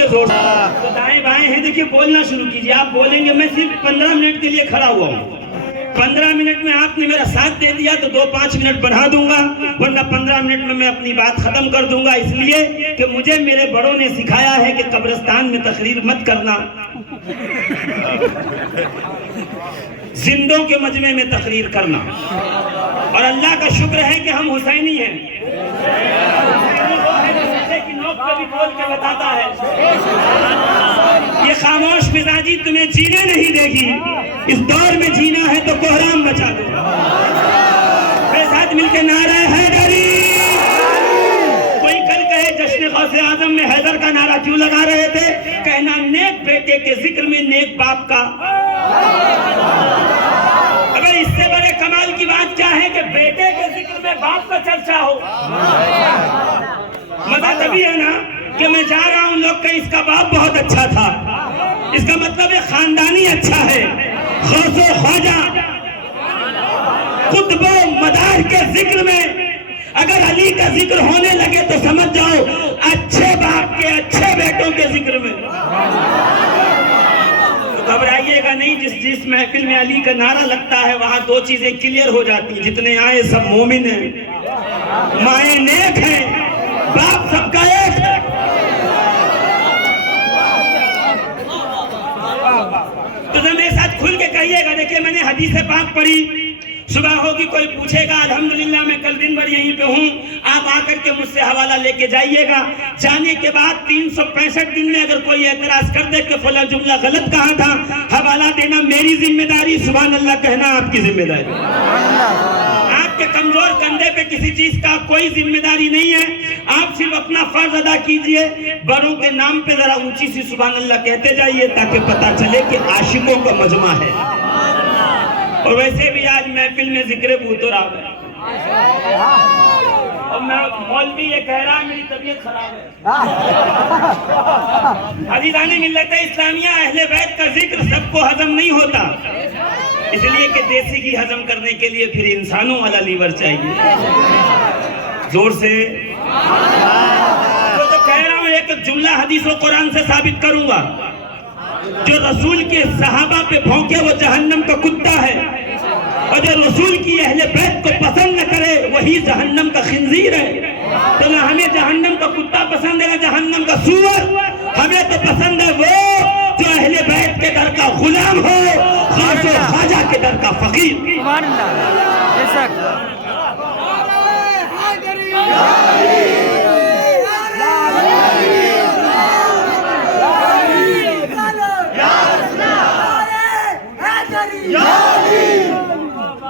बोले जोर। तो दाएं बाएं हैं, देखिए बोलना शुरू कीजिए। आप बोलेंगे, मैं सिर्फ 15 मिनट के लिए खड़ा हुआ हूँ, 15 मिनट में आपने मेरा साथ दे दिया तो 2-5 मिनट बढ़ा दूंगा, वरना 15 मिनट में मैं अपनी बात खत्म कर दूंगा। इसलिए कि मुझे मेरे बड़ों ने सिखाया है कि कब्रिस्तान में तकरीर मत करना, जिंदों के मजमे में तकरीर करना। और अल्लाह का शुक्र है कि हम हुसैनी हैं। की नोक पे भी बोल के बताता है, ये खामोश मिजाजी तुम्हें जीने नहीं देगी। इस दौर में जीना है तो कोहराम बचा दो। मेरे साथ मिलके नारा हैदरी। कोई कल कहे जश्न गौसे आजम में हैदर का नारा क्यों लगा रहे थे? कहना नेक बेटे के जिक्र में नेक बाप का। अगर इससे बड़े कमाल की बात क्या है कि बेटे के जिक्र में बाप का चर्चा हो। मजा तभी है ना कि मैं जा रहा हूं, लोग कहें इसका बाप बहुत अच्छा था, इसका मतलब है खानदानी अच्छा है। गौसे ख्वाजा कुतुबो मदार के जिक्र में अगर अली का जिक्र होने लगे तो समझ जाओ अच्छे बाप के अच्छे बेटों के जिक्र में। तो घबराइएगा नहीं, जिस महफिल में अली का नारा लगता है वहां 2 चीजें क्लियर हो जाती हैं। जितने आए सब मोमिन हैं, माए नेक हैं, बाप सबका एक है। तो जब मेरे साथ खुल के कहिएगा, देखिए मैंने हदीस पाक पढ़ी, सुबह होगी कोई पूछेगा अल्हम्दुलिल्लाह मैं कल दिन भर यहीं पे हूँ, आप आकर के मुझसे हवाला लेके जाइएगा। जाने के बाद 365 दिन में अगर कोई एतराज कर दे कि फला जुमला गलत कहा था, हवाला देना मेरी जिम्मेदारी, सुभान अल्लाह कहना आपकी जिम्मेदारी। आपके कमजोर कंधे पे किसी चीज का कोई जिम्मेदारी नहीं है। आप सिर्फ अपना फर्ज अदा कीजिए, बड़ों के नाम पे जरा ऊंची सी सुभान अल्लाह कहते जाइए ताकि पता चले कि आशिकों का मजमा है। और वैसे भी आज महफिल में जिक्र बूतुर आ गए और मैं मौलवी ये कह रहा है मेरी तबीयत खराब है। अजीज़ाने मिल्लत इस्लामिया अहले बैत का जिक्र सबको हजम नहीं होता, इसलिए कि देसी घी हजम करने के लिए फिर इंसानों वाला लीवर चाहिए। जोर से तो कह रहा हूँ, एक जुमला हदीस और कुरान से साबित करूंगा। जो रसूल के सहाबा पे भौंके वो जहन्नम का कुत्ता है, और जो रसूल की अहले बैत को पसंद न करे वही जहन्नम का खिंजीर है। तो ना हमें जहन्नम का कुत्ता पसंद है ना जहन्नम का सूअर, हमें तो पसंद है वो जो अहले बैत के दर का गुलाम हो, गौसे ख्वाजा के दर का फकीर।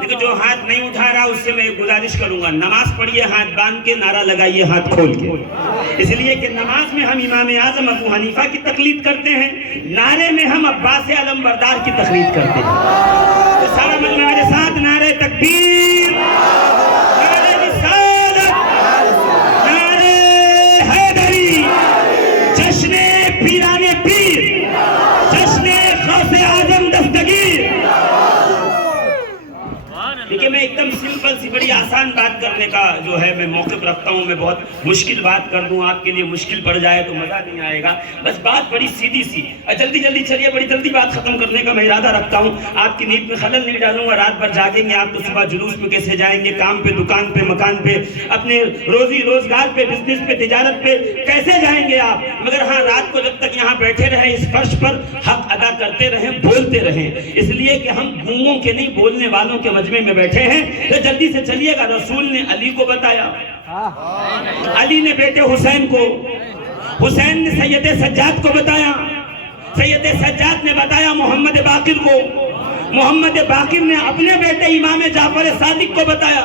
देखो जो हाथ नहीं उठा रहा उससे मैं गुजारिश करूंगा, नमाज पढ़िए हाथ बांध के, नारा लगाइए हाथ खोल के। इसलिए कि नमाज में हम इमाम आजम अबू हनीफा की तकलीद करते हैं, नारे में हम अब्बास आलम बरदार की तकलीद करते हैं। तो सारा मन मेरे साथ नारे तकबीर, नारे रिसालत, नारे हैदरी, जश्ने पीराने पीर, जश्ने गौसे आजम दस्तगीर। देखिए मैं एकदम सिंपल सी बड़ी आसान बात करने का जो है मैं मौक़िफ़ रखता हूँ। मैं बहुत मुश्किल बात कर दूँ आपके लिए मुश्किल पड़ जाए तो मज़ा नहीं आएगा। बस बात बड़ी सीधी सी, जल्दी जल्दी चलिए, बड़ी जल्दी बात खत्म करने का मैं इरादा रखता हूँ। आपकी नींद में खलल नहीं डालूंगा, रात भर जागेंगे आप तो सुबह जुलूस में कैसे जाएंगे, काम पे, दुकान पे, मकान पे, अपने रोजी रोजगार पे, बिजनेस पे, तिजारत पे कैसे जाएंगे आप। मगर हाँ, रात को जब तक यहाँ बैठे रहें इस फर्श पर, हक अदा करते रहें, बोलते रहें, इसलिए कि हम गूंगों के नहीं बोलने वालों के मजमे में बैठे हैं। तो जल्दी से चलिएगा। रसूल ने अली को बताया, अली ने बेटे हुसैन को, हुसैन ने सैयदे सज्जाद को बताया, सैयदे सज्जाद ने बताया मोहम्मद बाकिर को, मोहम्मद बाकिर ने अपने बेटे इमाम जाफर सादिक को बताया।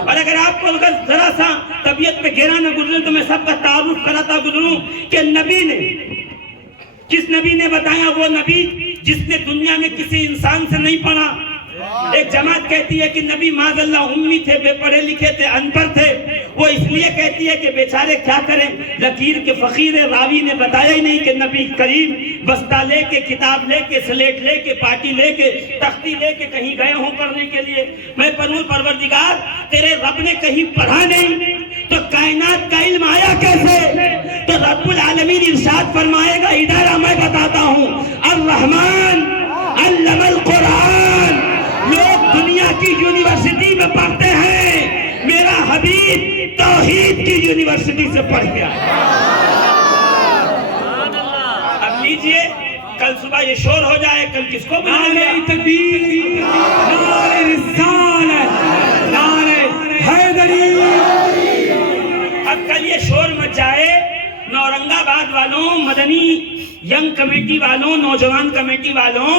और अगर आपको अगर जरा सा तबीयत पे घेरा न गुजरे तो मैं सबका तारुफ कराता गुजरूं कि नबी ने, किस नबी ने बताया? वो नबी जिसने दुनिया में किसी इंसान से नहीं पढ़ा। एक जमात कहती है कि नबी माज़अल्लाह उम्मी थे, बेपढ़े लिखे थे, अनपढ़ थे। वो इसलिए कहती है कि बेचारे क्या करें, लकीर के फकीर रावी ने बताया ही नहीं कि नबी करीम बस्ता लेके, किताब लेके, स्लेट लेके, पार्टी लेके, तख्ती लेके कहीं गए हों पढ़ने के लिए। मैं पढ़ूं परवरदिगार तेरे रब ने कहीं पढ़ा नहीं, तो कायनात का इल्म आया कैसे? तो रब्बुल आलमीन इरशाद फरमाएगा, इधर मैं बताता हूँ, अर-रहमान अल्लमल कुरान। लोग दुनिया की यूनिवर्सिटी में पढ़ते हैं, मेरा हबीब तौहीद की यूनिवर्सिटी से पढ़ गया। अब लीजिए, कल सुबह ये शोर हो जाए, कल किसको बुलाएंगे? तकबीर, नारे रिसालत, नारे हैदरी। अब कल ये शोर मच जाए, औरंगाबाद वालों, मदनी यंग कमेटी वालों, नौजवान कमेटी वालों,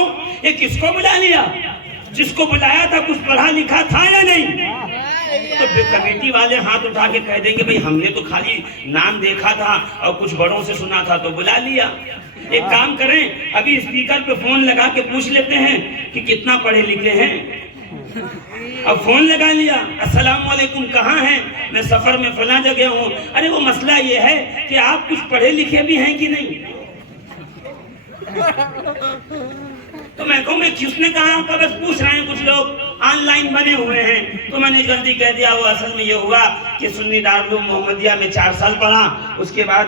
ये किसको बुला लिया? जिसको बुलाया था कुछ पढ़ा लिखा था या नहीं? तो कमेटी वाले हाथ उठा के कह देंगे, भाई हमने तो खाली नाम देखा था और कुछ बड़ों से सुना था तो बुला लिया। एक काम करें, अभी स्पीकर पे फोन लगा के पूछ लेते हैं कि कितना पढ़े लिखे हैं। अब फोन लगा लिया, अस्सलाम वालेकुम, कहाँ हैं? मैं सफर में फला जगह हूँ। अरे वो मसला ये है कि आप कुछ पढ़े लिखे भी हैं कि नहीं? तो मैं कहूँ, मैं किसने कहा आपका, बस पूछ रहे हैं, कुछ लोग ऑनलाइन बने हुए हैं। तो मैंने जल्दी कह दिया, वो असल में ये हुआ कि सुन्नी दारुल मोहम्मदिया में 4 साल पढ़ा, उसके बाद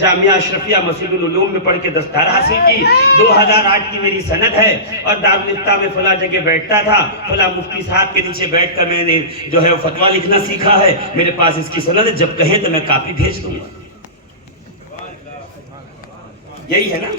जामिया अशरफिया मस्जिदुल उलूम में पढ़ के दस्तार हासिल की, 2008 की मेरी सनद है, और दारुल इफ्ता में फला जगह बैठता था, फला मुफ्ती साहब के नीचे बैठ कर मैंने जो है फतवा लिखना सीखा है, मेरे पास इसकी सनद है, जब कहें तो मैं कापी भेज दूंगा। यही है ना?